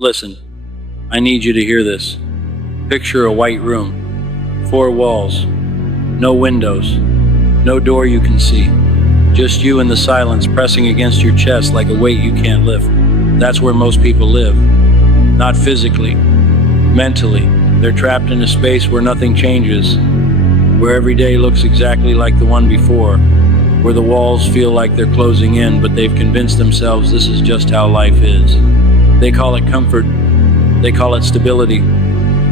Listen, I need you to hear this. Picture a white room, 4 walls, no windows, no door you can see, just you and the silence pressing against your chest like a weight you can't lift. That's where most people live. Not physically, mentally. They're trapped in a space where nothing changes, where every day looks exactly like the one before, where the walls feel like they're closing in, but they've convinced themselves this is just how life is. They call it comfort, they call it stability,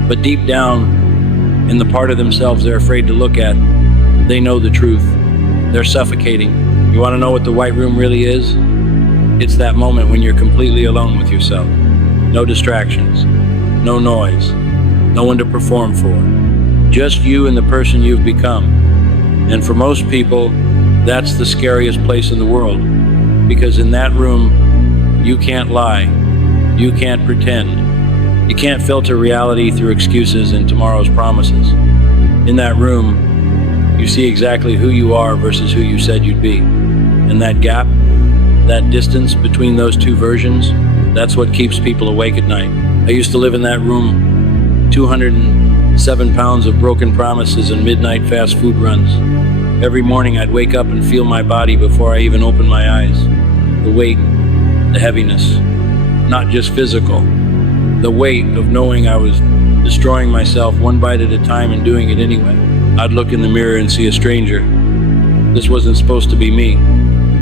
but deep down, in the part of themselves they're afraid to look at, they know the truth. They're suffocating. You want to know what the white room really is? It's that moment when you're completely alone with yourself. No distractions, no noise, no one to perform for. Just you and the person you've become. And for most people, that's the scariest place in the world, because in that room, you can't lie, you can't pretend, you can't filter reality through excuses and tomorrow's promises. In that room, you see exactly who you are versus who you said you'd be. And that gap, that distance between those two versions, that's what keeps people awake at night. I used to live in that room, 207 pounds of broken promises and midnight fast food runs. Every morning I'd wake up and feel my body before I even opened my eyes. The weight, the heaviness, not just physical. The weight of knowing I was destroying myself one bite at a time and doing it anyway. I'd look in the mirror and see a stranger. This wasn't supposed to be me.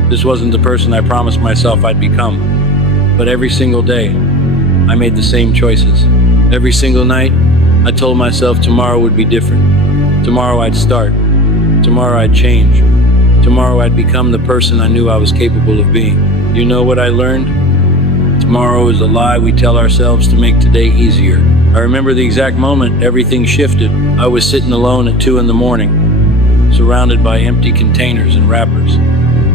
This wasn't the person I promised myself I'd become. But every single day, I made the same choices. Every single night, I told myself tomorrow would be different. Tomorrow I'd start. Tomorrow I'd change. Tomorrow I'd become the person I knew I was capable of being. You know what I learned? Tomorrow is a lie we tell ourselves to make today easier. I remember the exact moment everything shifted. I was sitting alone at 2 a.m, surrounded by empty containers and wrappers.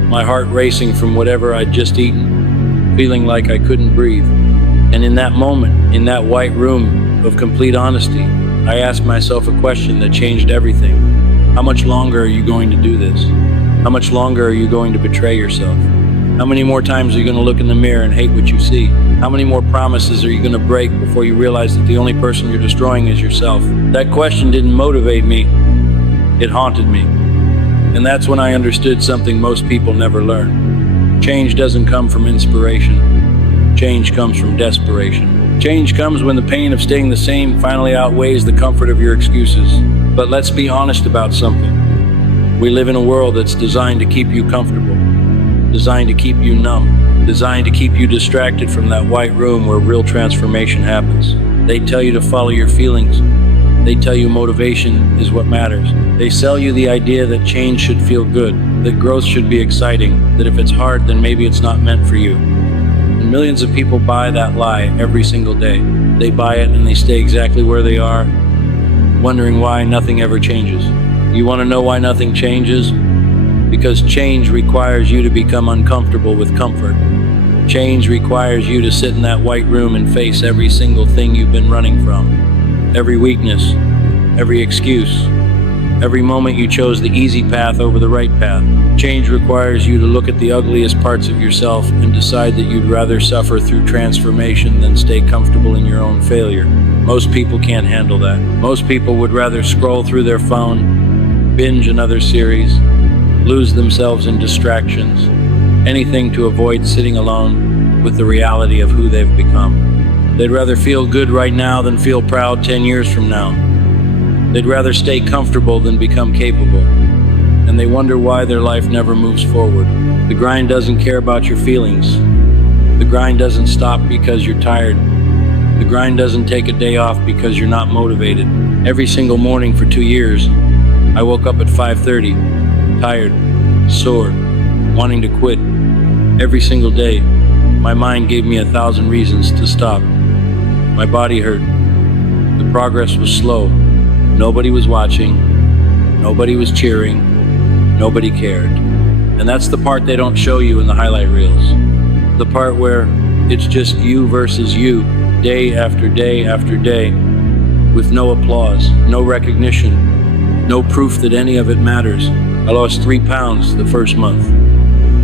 My heart racing from whatever I'd just eaten, feeling like I couldn't breathe. And in that moment, in that white room of complete honesty, I asked myself a question that changed everything. How much longer are you going to do this? How much longer are you going to betray yourself? How many more times are you going to look in the mirror and hate what you see? How many more promises are you going to break before you realize that the only person you're destroying is yourself? That question didn't motivate me. It haunted me. And that's when I understood something most people never learn. Change doesn't come from inspiration. Change comes from desperation. Change comes when the pain of staying the same finally outweighs the comfort of your excuses. But let's be honest about something. We live in a world that's designed to keep you comfortable, designed to keep you numb, designed to keep you distracted from that white room where real transformation happens. They tell you to follow your feelings. They tell you motivation is what matters. They sell you the idea that change should feel good, that growth should be exciting, that if it's hard, then maybe it's not meant for you. And millions of people buy that lie every single day. They buy it and they stay exactly where they are, wondering why nothing ever changes. You want to know why nothing changes? Because change requires you to become uncomfortable with comfort. Change requires you to sit in that white room and face every single thing you've been running from. Every weakness, every excuse, every moment you chose the easy path over the right path. Change requires you to look at the ugliest parts of yourself and decide that you'd rather suffer through transformation than stay comfortable in your own failure. Most people can't handle that. Most people would rather scroll through their phone, binge another series, lose themselves in distractions, anything to avoid sitting alone with the reality of who they've become. They'd rather feel good right now than feel proud 10 years from now. They'd rather stay comfortable than become capable. And they wonder why their life never moves forward. The grind doesn't care about your feelings. The grind doesn't stop because you're tired. The grind doesn't take a day off because you're not motivated. Every single morning for 2 years, I woke up at 5:30, tired, sore, wanting to quit. Every single day, my mind gave me 1,000 reasons to stop. My body hurt. The progress was slow. Nobody was watching. Nobody was cheering. Nobody cared. And that's the part they don't show you in the highlight reels. The part where it's just you versus you, day after day after day, with no applause, no recognition, no proof that any of it matters. I lost 3 pounds the first month.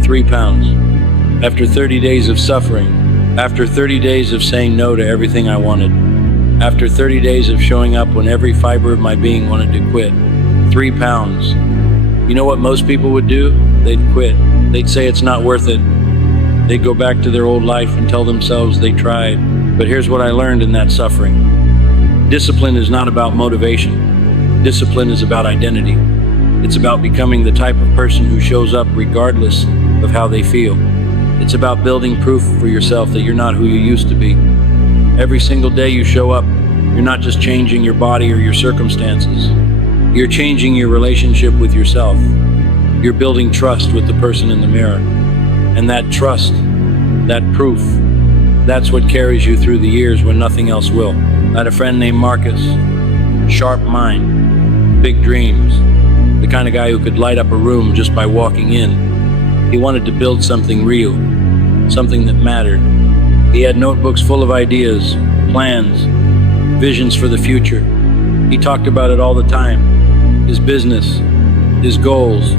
3 pounds. After 30 days of suffering, After 30 days of saying no to everything I wanted. After 30 days of showing up when every fiber of my being wanted to quit. 3 pounds. You know what most people would do? They'd quit. They'd say it's not worth it. They'd go back to their old life and tell themselves they tried. But here's what I learned in that suffering. Discipline is not about motivation. Discipline is about identity. It's about becoming the type of person who shows up regardless of how they feel. It's about building proof for yourself that you're not who you used to be. Every single day you show up, you're not just changing your body or your circumstances. You're changing your relationship with yourself. You're building trust with the person in the mirror. And that trust, that proof, that's what carries you through the years when nothing else will. I had a friend named Marcus. Sharp mind, big dreams. The kind of guy who could light up a room just by walking in. He wanted to build something real, something that mattered. He had notebooks full of ideas, plans, visions for the future. He talked about it all the time. His business, his goals,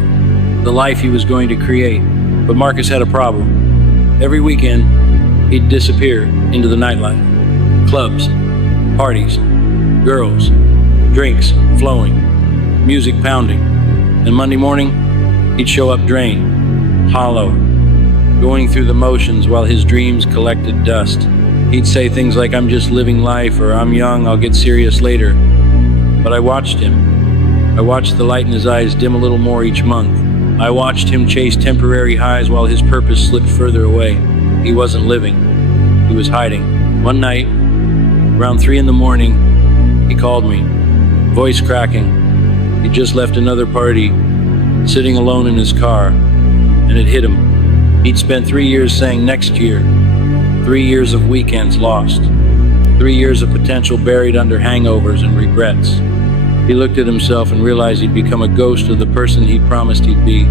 the life he was going to create. But Marcus had a problem. Every weekend, he'd disappear into the nightlife. Clubs, parties, girls, drinks flowing, music pounding. And Monday morning, he'd show up drained, hollow, going through the motions while his dreams collected dust. He'd say things like, "I'm just living life," or "I'm young, I'll get serious later." But I watched him. I watched the light in his eyes dim a little more each month. I watched him chase temporary highs while his purpose slipped further away. He wasn't living. He was hiding. One night, around 3 in the morning, he called me, voice cracking. He'd just left another party, sitting alone in his car, and it hit him. He'd spent 3 years saying next year, 3 years of weekends lost, 3 years of potential buried under hangovers and regrets. He looked at himself and realized he'd become a ghost of the person he promised he'd be.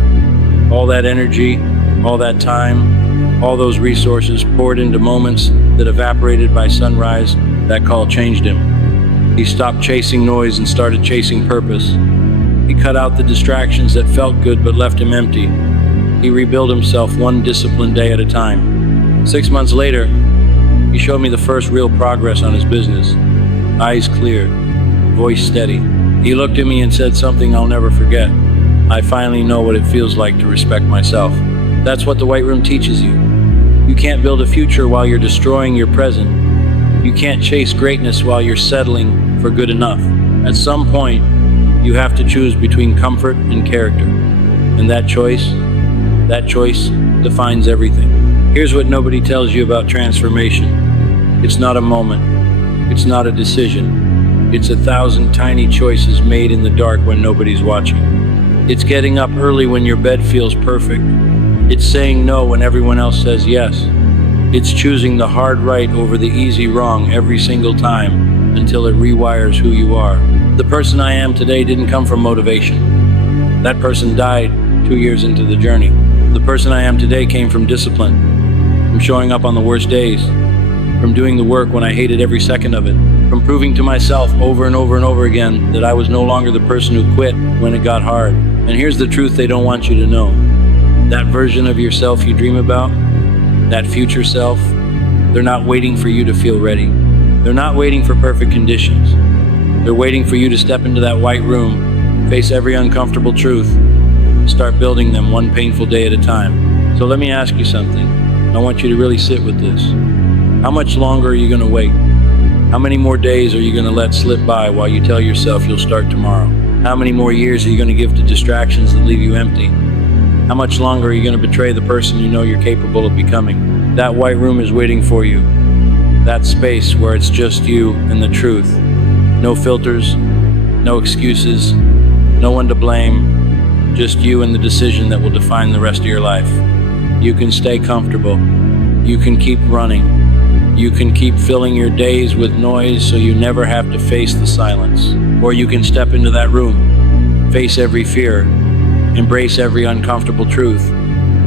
All that energy, all that time, all those resources poured into moments that evaporated by sunrise. That call changed him. He stopped chasing noise and started chasing purpose. He cut out the distractions that felt good but left him empty. He rebuilt himself one disciplined day at a time. 6 months later, he showed me the first real progress on his business. Eyes clear, voice steady. He looked at me and said something I'll never forget. "I finally know what it feels like to respect myself." That's what the White Room teaches you. You can't build a future while you're destroying your present. You can't chase greatness while you're settling for good enough. At some point, you have to choose between comfort and character. And that choice defines everything. Here's what nobody tells you about transformation. It's not a moment. It's not a decision. It's 1,000 tiny choices made in the dark when nobody's watching. It's getting up early when your bed feels perfect. It's saying no when everyone else says yes. It's choosing the hard right over the easy wrong every single time until it rewires who you are. The person I am today didn't come from motivation. That person died 2 years into the journey. The person I am today came from discipline, from showing up on the worst days, from doing the work when I hated every second of it, from proving to myself over and over and over again that I was no longer the person who quit when it got hard. And here's the truth they don't want you to know. That version of yourself you dream about, that future self, they're not waiting for you to feel ready. They're not waiting for perfect conditions. They're waiting for you to step into that white room, face every uncomfortable truth, start building them one painful day at a time. So let me ask you something. I want you to really sit with this. How much longer are you going to wait? How many more days are you going to let slip by while you tell yourself you'll start tomorrow? How many more years are you going to give to distractions that leave you empty? How much longer are you going to betray the person you know you're capable of becoming? That white room is waiting for you. That space where it's just you and the truth. No filters, no excuses, no one to blame, just you and the decision that will define the rest of your life. You can stay comfortable. You can keep running. You can keep filling your days with noise so you never have to face the silence. Or you can step into that room, face every fear, embrace every uncomfortable truth,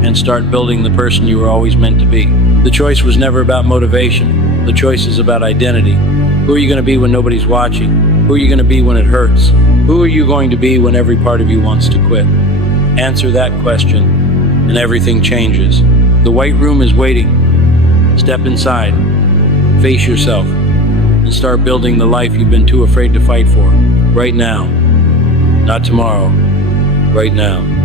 and start building the person you were always meant to be. The choice was never about motivation. The choice is about identity. Who are you going to be when nobody's watching? Who are you going to be when it hurts? Who are you going to be when every part of you wants to quit? Answer that question, and everything changes. The white room is waiting. Step inside, face yourself, and start building the life you've been too afraid to fight for. Right now. Not tomorrow. Right now.